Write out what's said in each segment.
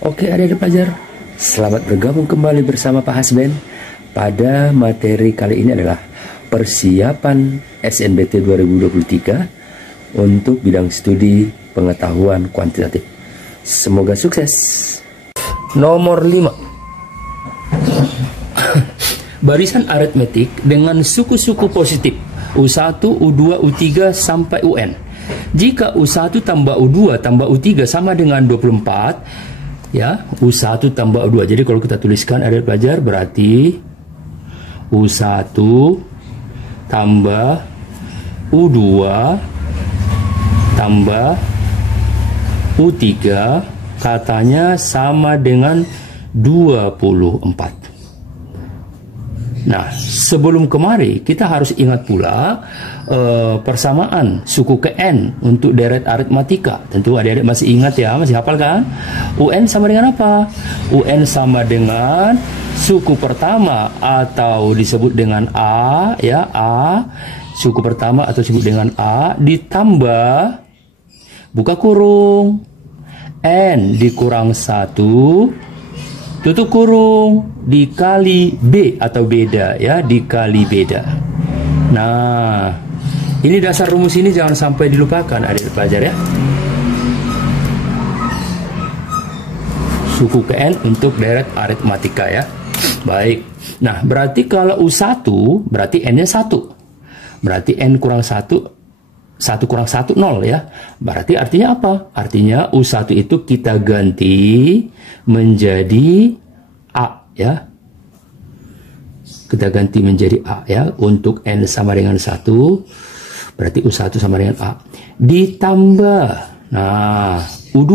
Oke adik-adik pelajar, selamat bergabung kembali bersama Pak Hasben. Pada materi kali ini adalah persiapan SNBT 2023 untuk bidang studi pengetahuan kuantitatif. Semoga sukses. Nomor 5. Barisan aritmetik dengan suku-suku positif U1, U2, U3 sampai UN. Jika U1 tambah U2 tambah U3 sama dengan 24, ya, U1 tambah U2. Jadi kalau kita tuliskan adik pelajar berarti U1 tambah U2 tambah U3 katanya sama dengan 24. Nah, sebelum kemari kita harus ingat pula persamaan suku ke N untuk deret aritmatika. Tentu adik-adik masih ingat ya, masih hafal kan? UN sama dengan apa? UN sama dengan suku pertama atau disebut dengan A, ya, A. Suku pertama atau disebut dengan A ditambah buka kurung N dikurang 1 tutup kurung dikali B atau beda, ya, dikali beda. Nah, ini dasar rumus ini jangan sampai dilupakan adik pelajar ya. Suku ke N untuk deret aritmatika ya. Baik. Nah, berarti kalau U1 berarti N-nya 1. Berarti N kurang 1 kurang 1 0 ya. Berarti artinya apa? Artinya U1 itu kita ganti menjadi A ya. Kita ganti menjadi A ya. Untuk N sama dengan 1 berarti U1 sama dengan A. Ditambah, nah, U2.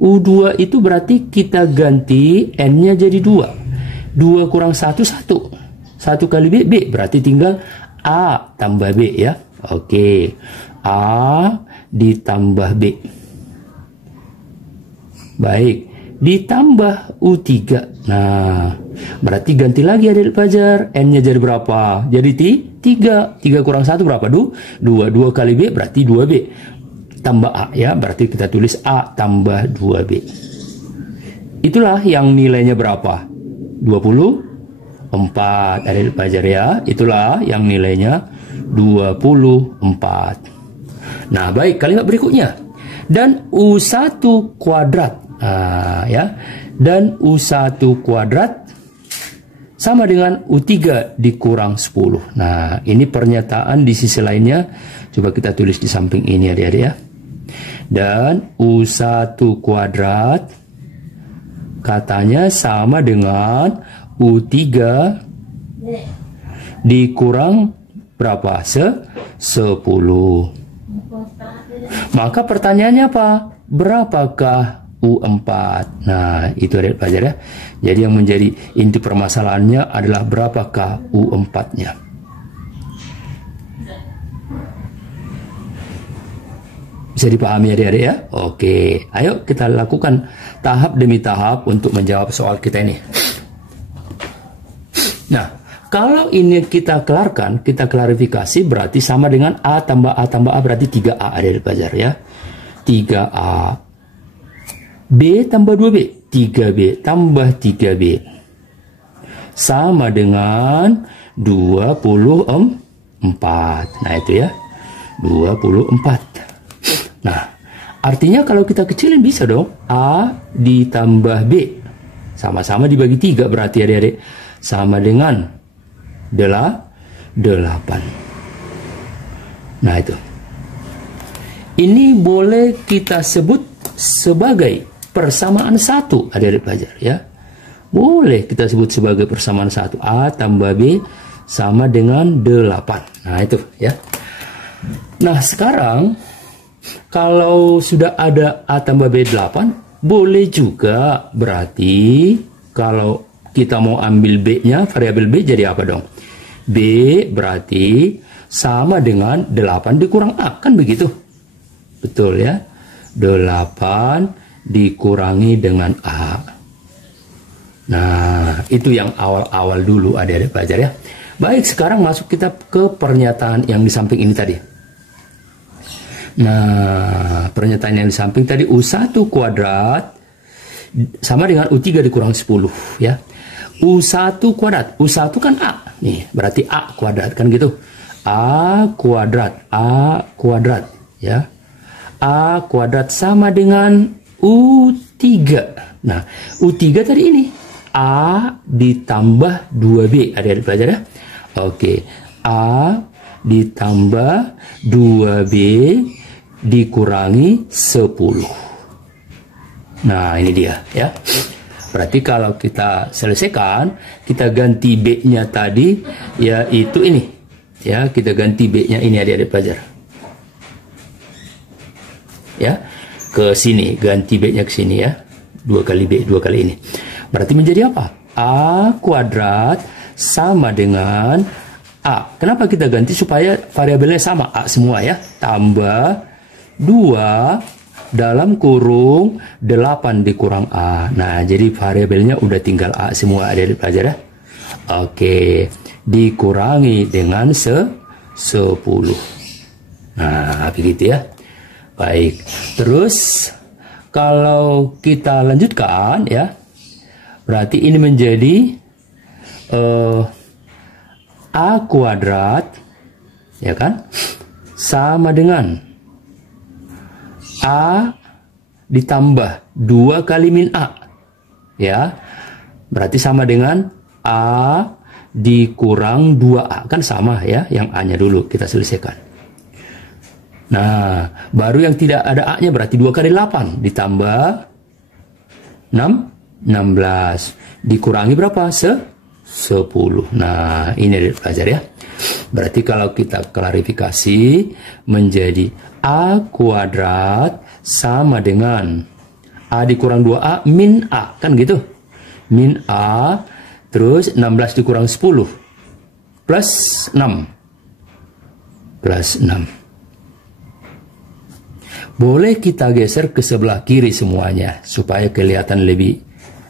U2 itu berarti kita ganti N-nya jadi 2. 2 kurang 1 1. 1 kali B berarti tinggal A tambah B ya. Oke, A ditambah B. Baik, ditambah U3. Nah, berarti ganti lagi adik pelajar. N-nya jadi berapa? Jadi 3. 3 kurang 1 berapa? 2. 2 kali B berarti 2B. Tambah A ya, berarti kita tulis A tambah 2B. Itulah yang nilainya berapa? 24 adik pelajar ya. Itulah yang nilainya 24. Nah, baik, kalimat berikutnya. Dan U1 kuadrat. Nah, ya. Dan U1 kuadrat sama dengan U3 dikurang 10. Nah, ini pernyataan di sisi lainnya. Coba kita tulis di samping ini adik-adik ya. Dan U1 kuadrat katanya sama dengan U3 dikurang berapa? 10. Maka pertanyaannya apa? Berapakah U4? Nah, itu adik pelajar ya. Jadi yang menjadi inti permasalahannya adalah berapakah U4-nya. Bisa dipahami adik-adik ya? Oke, ayo kita lakukan tahap demi tahap untuk menjawab soal kita ini. Nah, kalau ini kita kelarkan, kita klarifikasi berarti sama dengan A tambah A tambah A berarti 3A adik pelajar ya. 3A. B tambah 2B. 3B tambah 3B. Sama dengan 24. Nah, itu ya. 24. Nah, artinya kalau kita kecilin bisa dong. A ditambah B. Sama-sama dibagi 3 berarti adik-adik. Sama dengan 8. Nah, itu. Ini boleh kita sebut sebagai persamaan 1 adik-adik pelajar ya. Boleh kita sebut sebagai persamaan 1. A tambah B sama dengan 8. Nah, itu ya. Nah, sekarang kalau sudah ada A tambah B 8, boleh juga berarti kalau kita mau ambil B-nya, variabel B jadi apa dong? B berarti sama dengan 8 dikurang A, kan begitu? Betul ya? 8 dikurangi dengan A. Nah, itu yang awal-awal dulu adik-adik pelajar ya. Baik, sekarang masuk kita ke pernyataan yang di samping ini tadi. Nah, pernyataan yang di samping tadi U1 kuadrat sama dengan U3 dikurang 10 ya. U1 kuadrat, U1 kan A nih, berarti A kuadrat kan gitu. A kuadrat ya. A kuadrat sama dengan U3. Nah, U3 tadi ini A ditambah 2B, adik-adik pelajar ya. Oke, A ditambah 2B dikurangi 10. Nah, ini dia ya. Berarti kalau kita selesaikan, kita ganti B-nya tadi yaitu ini. Ya, kita ganti B-nya ini adik-adik pelajar. Ya, ke sini, ganti B-nya ke sini ya. 2 kali B, 2 kali ini. Berarti menjadi apa? A kuadrat sama dengan A. Kenapa kita ganti? Supaya variabelnya sama, A semua ya. Tambah 2 dalam kurung 8 dikurang A. Nah, jadi variabelnya udah tinggal A semua, adik-adik pelajar ya. Oke, dikurangi dengan 10. Nah, begitu ya. Baik. Terus kalau kita lanjutkan ya, berarti ini menjadi A kuadrat ya kan, sama dengan A ditambah 2 kali min A ya, berarti sama dengan A dikurang 2A, kan sama ya, yang A-nya dulu kita selesaikan. Nah, baru yang tidak ada A-nya berarti 2 kali 8 ditambah 16 dikurangi berapa? 10. Nah, ini adik pelajar ya. Berarti kalau kita klarifikasi menjadi A kuadrat sama dengan A dikurang 2A min A, kan gitu. Min A, terus 16 dikurang 10 plus 6. Plus 6. Boleh kita geser ke sebelah kiri semuanya supaya kelihatan lebih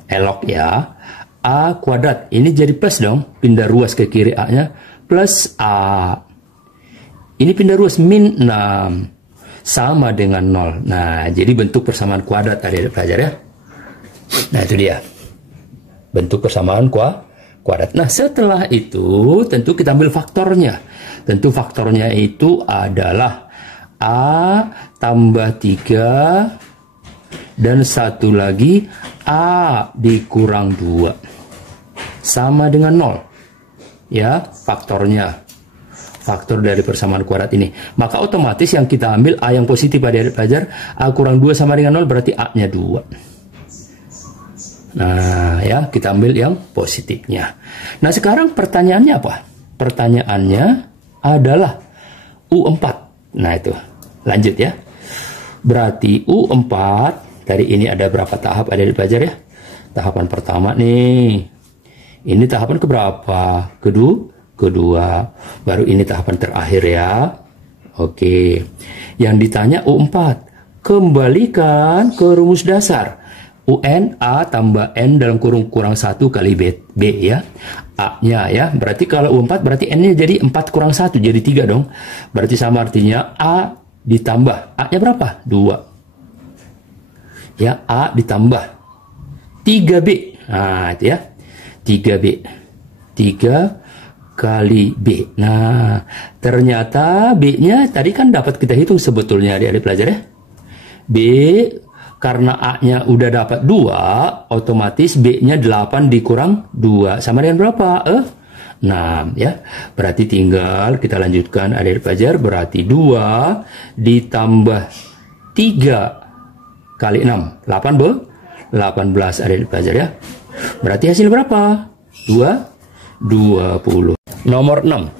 elok ya. A kuadrat ini jadi plus dong, pindah ruas ke kiri A-nya, plus A. Ini pindah ruas min 6 sama dengan 0. Nah, jadi bentuk persamaan kuadrat tadi pelajar ya. Nah, itu dia. Bentuk persamaan kuadrat. Nah, setelah itu tentu kita ambil faktornya. Tentu faktornya itu adalah A tambah 3 dan satu lagi A dikurang 2 sama dengan 0 ya, faktornya, faktor dari persamaan kuadrat ini. Maka otomatis yang kita ambil A yang positif pada pelajar, A kurang 2 sama dengan 0 berarti A nya 2. Nah ya, kita ambil yang positifnya. Nah, sekarang pertanyaannya apa? Pertanyaannya adalah U4. Nah, itu lanjut ya. Berarti U4 dari ini ada berapa tahap ada di pelajar ya? Tahapan pertama nih. Ini tahapan keberapa? Kedua. Baru ini tahapan terakhir ya. Oke. Yang ditanya U4. Kembalikan ke rumus dasar. UN A tambah N dalam kurung 1 kali B ya. A-nya ya. Berarti kalau U4 berarti N-nya jadi 4 kurang 1 jadi 3 dong. Berarti sama artinya A ditambah. A-nya berapa? 2. Ya, A ditambah 3B. Nah, itu ya. 3B. 3 kali B. Nah, ternyata B-nya tadi kan dapat kita hitung sebetulnya adik-adik pelajar ya. B, karena A-nya udah dapat 2, otomatis B-nya 8 dikurang 2. Sama dengan berapa? 6 ya. Berarti tinggal kita lanjutkan adik-adik pelajar. Berarti 2 ditambah 3 kali 6. 18 adik-adik pelajar ya. Berarti hasil berapa? 20. Nomor 6.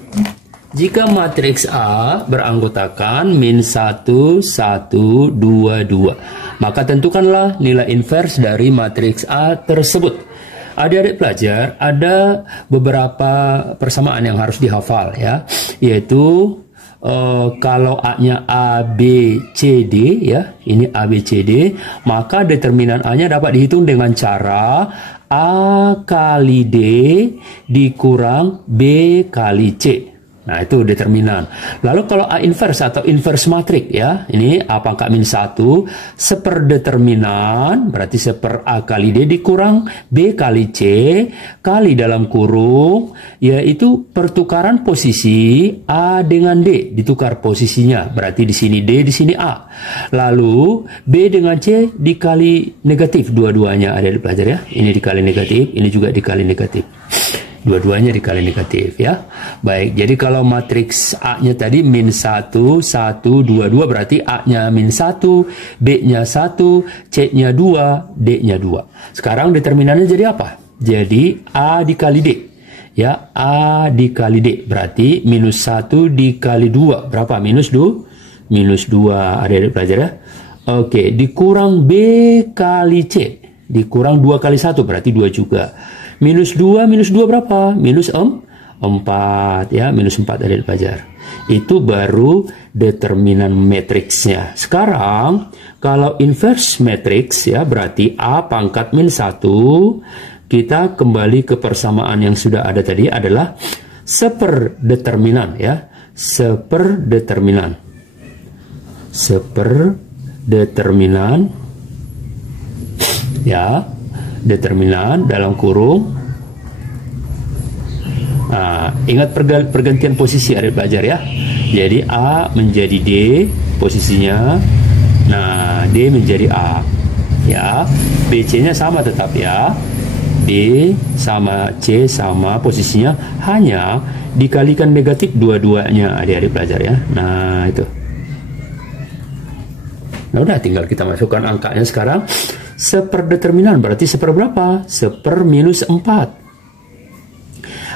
Jika matriks A beranggotakan min 1, 1, 2, 2, maka tentukanlah nilai invers dari matriks A tersebut. Adik-adik pelajar, ada beberapa persamaan yang harus dihafal ya, yaitu kalau A-nya A, B, C, D ya, ini A, B, C, D, maka determinan A-nya dapat dihitung dengan cara A kali D dikurang B kali C. Nah, itu determinan. Lalu kalau A inverse atau inverse matrix ya, ini A pangkat min 1 seperdeterminan, berarti seper A kali D dikurang B kali C kali dalam kurung, yaitu pertukaran posisi A dengan D, ditukar posisinya. Berarti di sini D, di sini A. Lalu B dengan C dikali negatif, dua-duanya ada di pelajar ya. Ini dikali negatif, ini juga dikali negatif. Dua-duanya dikali negatif ya. Baik, jadi kalau matriks A-nya tadi min 1, 1, 2, 2 berarti A-nya min 1, B-nya 1, C-nya 2, D-nya 2. Sekarang determinannya jadi apa? Jadi A dikali D. Ya, A dikali D. Berarti minus 1 dikali 2. Berapa? Minus 2. Minus 2. Adik-adik pelajar ya. Oke, dikurang B kali C. Dikurang 2 kali 1 berarti 2 juga. Minus 2 berapa? Minus 4 ya, minus 4 ada di pelajar. Itu baru determinan matriksnya. Sekarang kalau inverse matrix ya, berarti A pangkat min 1, kita kembali ke persamaan yang sudah ada tadi adalah seperdeterminan ya, seperdeterminan ya, determinan dalam kurung. Nah, ingat pergantian posisi ada belajar ya. Jadi A menjadi D posisinya. Nah, D menjadi A. Ya, BC-nya sama tetap ya. B sama C sama posisinya, hanya dikalikan negatif dua-duanya adik-adik belajar ya. Nah, itu. Nah, udah tinggal kita masukkan angkanya sekarang. Seperdeterminan berarti seperberapa? Seper minus 4.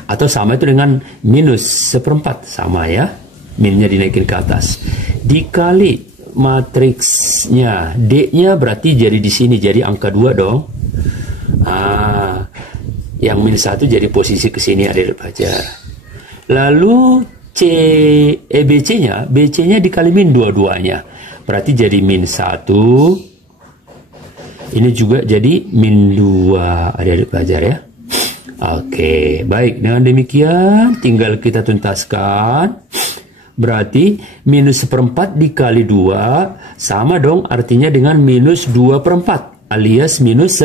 Atau sama itu dengan minus seperempat. Sama ya. Minnya dinaikin ke atas. Dikali matriksnya. D-nya berarti jadi di sini. Jadi angka 2 dong. Yang min 1 jadi posisi ke sini ada pelajar. Lalu BC-nya. BC-nya dikali min dua-duanya. Berarti jadi min 1. Ini juga jadi min 2 adik-adik pelajar ya. Oke, baik. Dengan demikian tinggal kita tuntaskan. Berarti minus seperempat dikali 2 sama dong artinya dengan minus 2/4 alias minus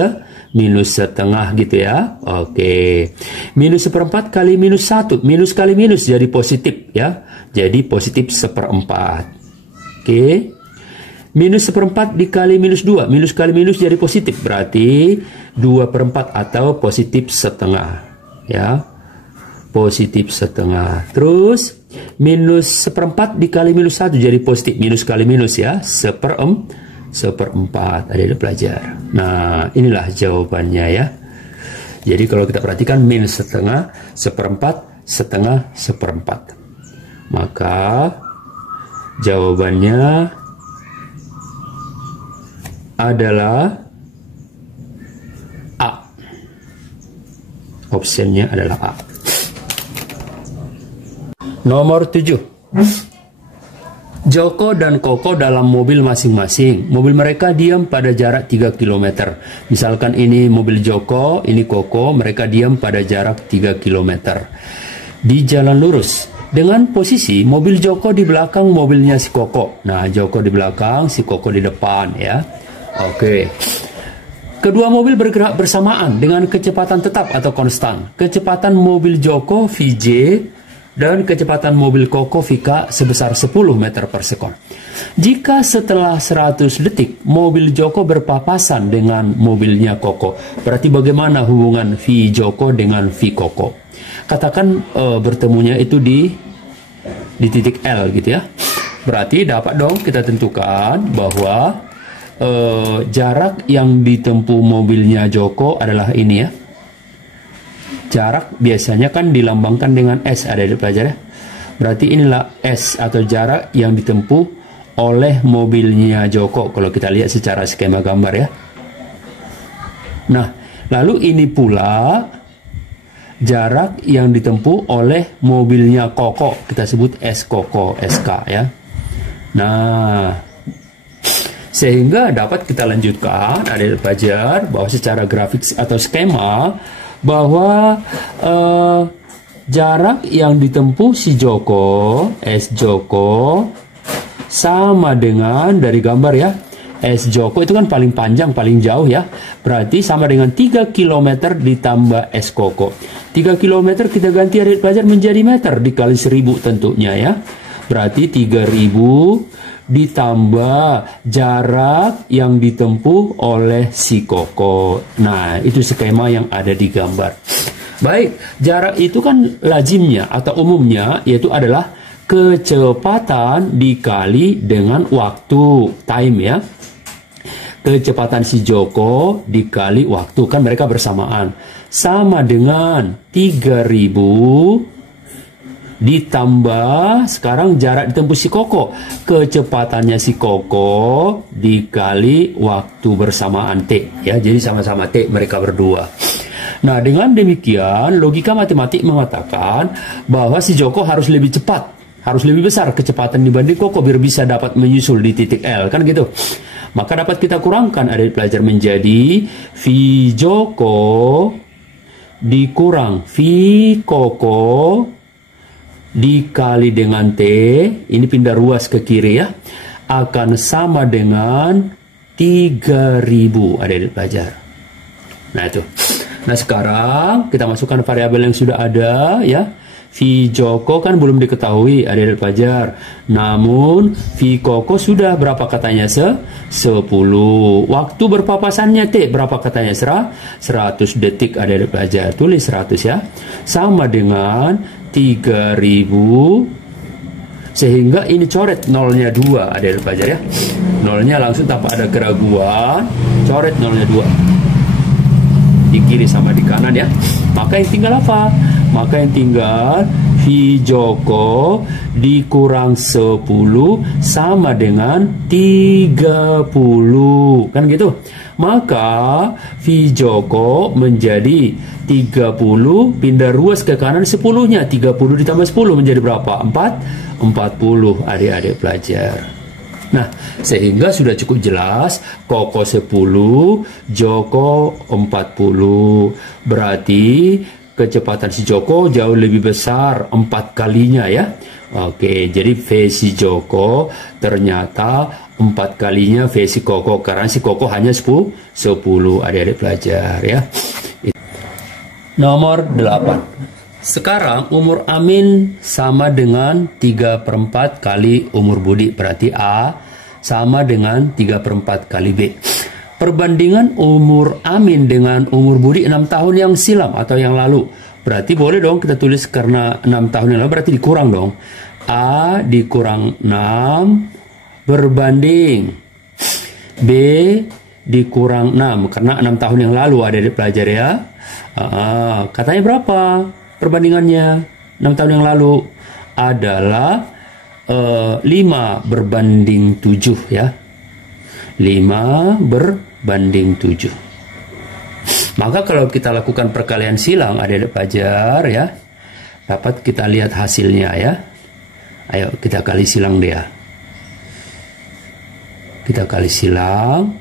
setengah gitu ya. Oke. Minus seperempat kali minus 1. Minus kali minus jadi positif ya. Jadi positif seperempat. Oke. Minus seperempat dikali minus 2. Minus kali minus jadi positif. Berarti 2/4 atau positif setengah. Ya. Positif setengah. Terus minus seperempat dikali minus 1 jadi positif. Minus kali minus ya. Seperempat. Ada pelajar. Nah, inilah jawabannya ya. Jadi kalau kita perhatikan minus setengah, seperempat, setengah, seperempat. Maka jawabannya adalah A. Optionnya adalah A. Nomor 7. Joko dan Koko dalam mobil masing-masing. Mobil mereka diam pada jarak 3 km. Misalkan ini mobil Joko, ini Koko, mereka diam pada jarak 3 km. Di jalan lurus. Dengan posisi mobil Joko di belakang mobilnya si Koko. Nah, Joko di belakang, si Koko di depan ya. Oke. Kedua mobil bergerak bersamaan dengan kecepatan tetap atau konstan. Kecepatan mobil Joko VJ dan kecepatan mobil Koko VK sebesar 10 meter per sekon. Jika setelah 100 detik mobil Joko berpapasan dengan mobilnya Koko, berarti bagaimana hubungan V Joko dengan V Koko? Katakan bertemunya itu di titik L gitu ya. Berarti dapat dong kita tentukan bahwa jarak yang ditempuh mobilnya Joko adalah ini ya. Jarak biasanya kan dilambangkan dengan S, ada di pelajar ya. Berarti inilah S atau jarak yang ditempuh oleh mobilnya Joko kalau kita lihat secara skema gambar ya. Nah, lalu ini pula jarak yang ditempuh oleh mobilnya Koko, kita sebut S Koko, SK ya. Nah, sehingga dapat kita lanjutkan adik pelajar bahwa secara grafik atau skema bahwa jarak yang ditempuh si Joko, S Joko, sama dengan, dari gambar ya, S Joko itu kan paling panjang, paling jauh ya. Berarti sama dengan 3 km ditambah S Koko. 3 km kita ganti adik pelajar menjadi meter dikali 1000 tentunya ya. Berarti 3000 ditambah jarak yang ditempuh oleh si Koko. Nah, itu skema yang ada di gambar. Baik, jarak itu kan lazimnya atau umumnya yaitu adalah kecepatan dikali dengan waktu, time ya. Kecepatan si Joko dikali waktu, kan mereka bersamaan. Sama dengan 3000 ditambah sekarang jarak ditempuh si Koko. Kecepatannya si Koko dikali waktu bersamaan T ya. Jadi sama-sama T mereka berdua. Nah, dengan demikian logika matematik mengatakan bahwa si Joko harus lebih cepat, harus lebih besar kecepatan dibanding Koko biar bisa dapat menyusul di titik L, kan gitu. Maka dapat kita kurangkan adik pelajar menjadi V Joko dikurang V Koko dikali dengan T, ini pindah ruas ke kiri ya, akan sama dengan 3000 adik pelajar. Nah itu. Nah sekarang kita masukkan variabel yang sudah ada ya. V Joko kan belum diketahui adik-adik pelajar. Namun V Koko sudah berapa katanya? 10. Waktu berpapasannya T berapa katanya? 100 detik adik-adik pelajar. Tulis 100 ya. Sama dengan 3000. Sehingga ini coret nolnya 2 adik-adik pelajar ya. Nolnya langsung tanpa ada keraguan. Coret nolnya 2. Di kiri sama di kanan ya. Maka yang tinggal apa? Maka yang tinggal V Joko dikurang 10 sama dengan 30. Kan gitu. Maka V Joko menjadi 30 pindah ruas ke kanan 10-nya. 30 ditambah 10 menjadi berapa? 40 adik-adik pelajar. Nah, sehingga sudah cukup jelas Koko 10, Joko 40. Berarti kecepatan si Joko jauh lebih besar 4 kalinya ya. Oke, jadi V si Joko ternyata 4 kalinya V si Koko karena si Koko hanya 10 adik-adik pelajar ya. Nomor 8. Sekarang umur Amin sama dengan 3/4 kali umur Budi. Berarti A sama dengan 3/4 kali B. Perbandingan umur Amin dengan umur Budi 6 tahun yang silam atau yang lalu. Berarti boleh dong kita tulis karena 6 tahun yang lalu berarti dikurang dong. A dikurang 6 berbanding B dikurang 6 karena 6 tahun yang lalu adik-adik pelajar ya. Katanya berapa? Perbandingannya 6 tahun yang lalu adalah 5 berbanding 7 ya. 5 berbanding 7. Maka kalau kita lakukan perkalian silang adik-adik pelajar ya, dapat kita lihat hasilnya ya. Ayo kita kali silang dia. Kita kali silang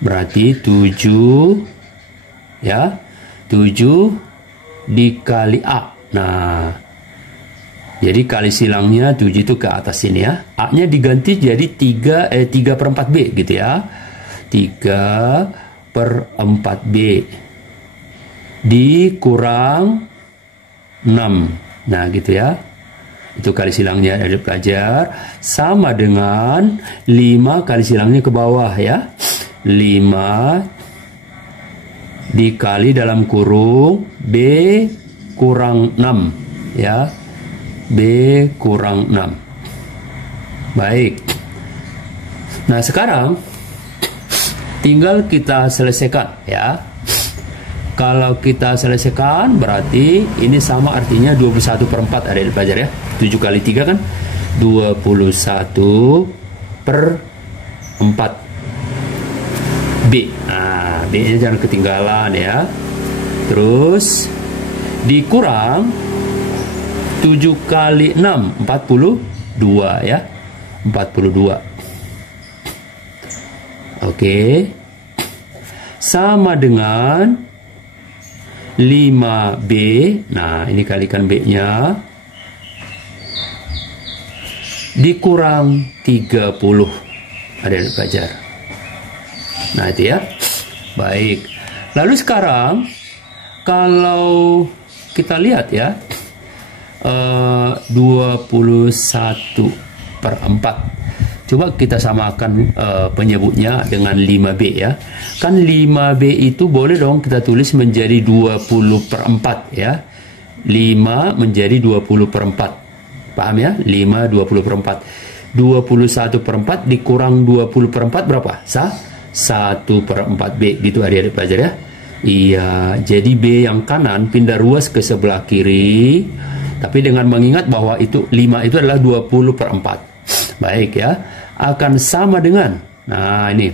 berarti 7 ya. 7 dikali A. Nah, jadi kali silangnya 7 itu ke atas sini ya. A-nya diganti jadi 3/4 B gitu ya. 3/4 B dikurang 6. Nah gitu ya. Itu kali silangnya dari pelajar. Sama dengan 5 kali silangnya ke bawah ya. 5 dikali dalam kurung B kurang 6 ya. B kurang 6. Baik. Nah sekarang tinggal kita selesaikan ya. Kalau kita selesaikan berarti ini sama artinya 21/4 adik-adik pelajar ya. 7 kali 3 kan 21/4 B. Nah, B-nya jangan ketinggalan ya. Terus dikurang 7 kali 6 42 ya. 42. Oke. Sama dengan 5B. Nah, ini kalikan B-nya. Dikurang 30. Adik-adik pelajar. Nah, itu ya. Baik. Lalu sekarang, kalau kita lihat ya, 21/4. Coba kita samakan penyebutnya dengan 5B ya. Kan 5B itu boleh dong kita tulis menjadi 20/4 ya. 5 menjadi 20/4. Paham ya? 5 20/4. 21/4 dikurang 20/4 berapa? 1/4B. Gitu adik-adik pelajar ya. Iya, jadi B yang kanan pindah ruas ke sebelah kiri. Tapi dengan mengingat bahwa itu 5 itu adalah 20/4. Baik ya, akan sama dengan, nah ini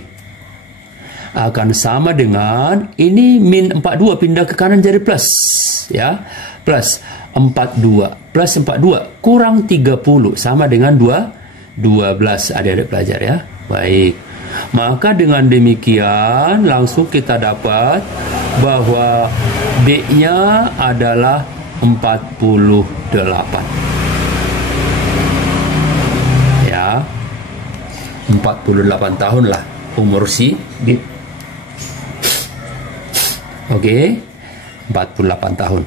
akan sama dengan ini min 42 pindah ke kanan jadi plus ya, plus 42 plus 42 kurang 30 sama dengan 12 adik-adik pelajar ya. Baik, maka dengan demikian langsung kita dapat bahwa B-nya adalah 48. 48 tahun lah umur si B. Oke, 48 tahun.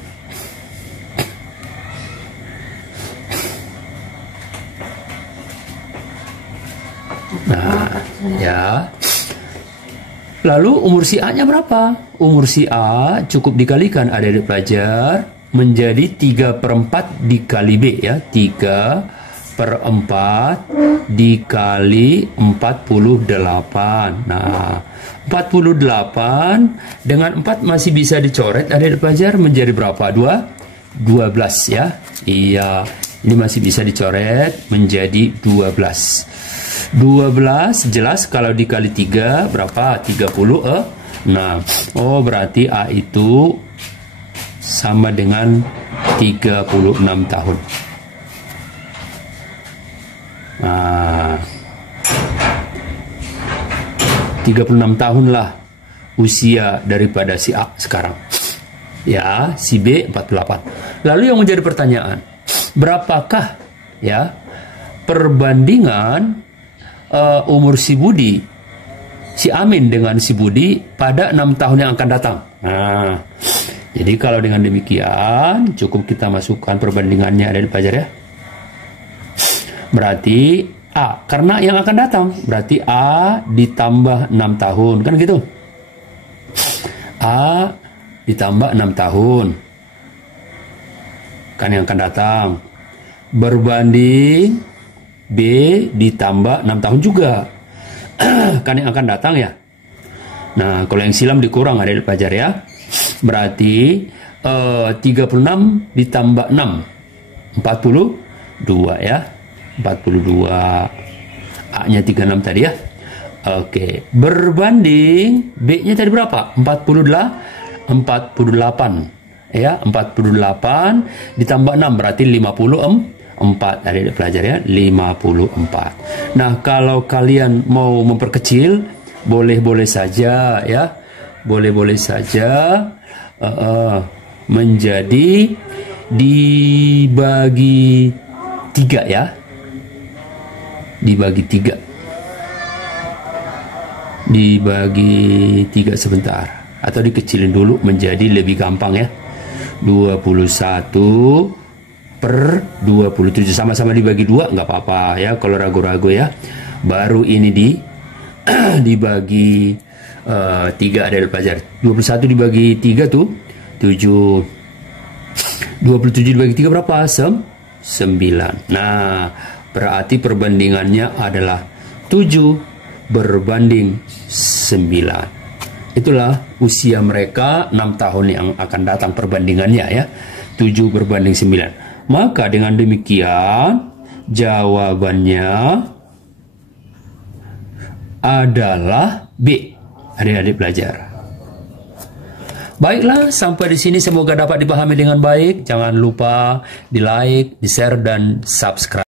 Nah, ya. Lalu umur si A-nya berapa? Umur si A cukup dikalikan adik-adik pelajar menjadi 3/4 dikali B ya. 3/4 dikali 48. Nah, 48 dengan 4 masih bisa dicoret adik-adik pelajar menjadi berapa? 12 ya. Iya, ini masih bisa dicoret menjadi 12. 12 jelas kalau dikali 3 berapa? 36. Oh, berarti A itu sama dengan 36 tahun. Nah, 36 tahun lah usia daripada si A sekarang. Ya, si B 48. Lalu yang menjadi pertanyaan, berapakah ya perbandingan umur si Budi, si Amin dengan si Budi pada 6 tahun yang akan datang? Nah, jadi kalau dengan demikian cukup kita masukkan perbandingannya ada di pelajar ya. Berarti A, karena yang akan datang, berarti A ditambah 6 tahun, kan gitu? A ditambah 6 tahun, kan yang akan datang, berbanding B ditambah 6 tahun juga, kan yang akan datang ya. Nah, kalau yang silam dikurang ada pelajar ya, berarti 36 ditambah 6, 42 ya. 42, A-nya 36 tadi ya. Oke, berbanding B-nya tadi berapa? 48 ya, 48 ditambah 6 berarti 54. Adik-adik pelajar ya, 54. Nah, kalau kalian mau memperkecil boleh-boleh saja ya. Boleh-boleh saja menjadi dibagi 3 ya. Dibagi 3 sebentar, atau dikecilin dulu menjadi lebih gampang ya. 21/27 sama-sama dibagi 2 nggak apa-apa ya kalau ragu-ragu ya. Baru ini dibagi 3 ada pelajar. 21 dibagi 3 tuh 7. 27 dibagi 3 berapa? 9. Nah, berarti perbandingannya adalah 7 berbanding 9. Itulah usia mereka 6 tahun yang akan datang perbandingannya ya. 7 berbanding 9. Maka dengan demikian jawabannya adalah B. Adik-adik pelajar. Baiklah, sampai di sini semoga dapat dipahami dengan baik. Jangan lupa di like, di share, dan subscribe.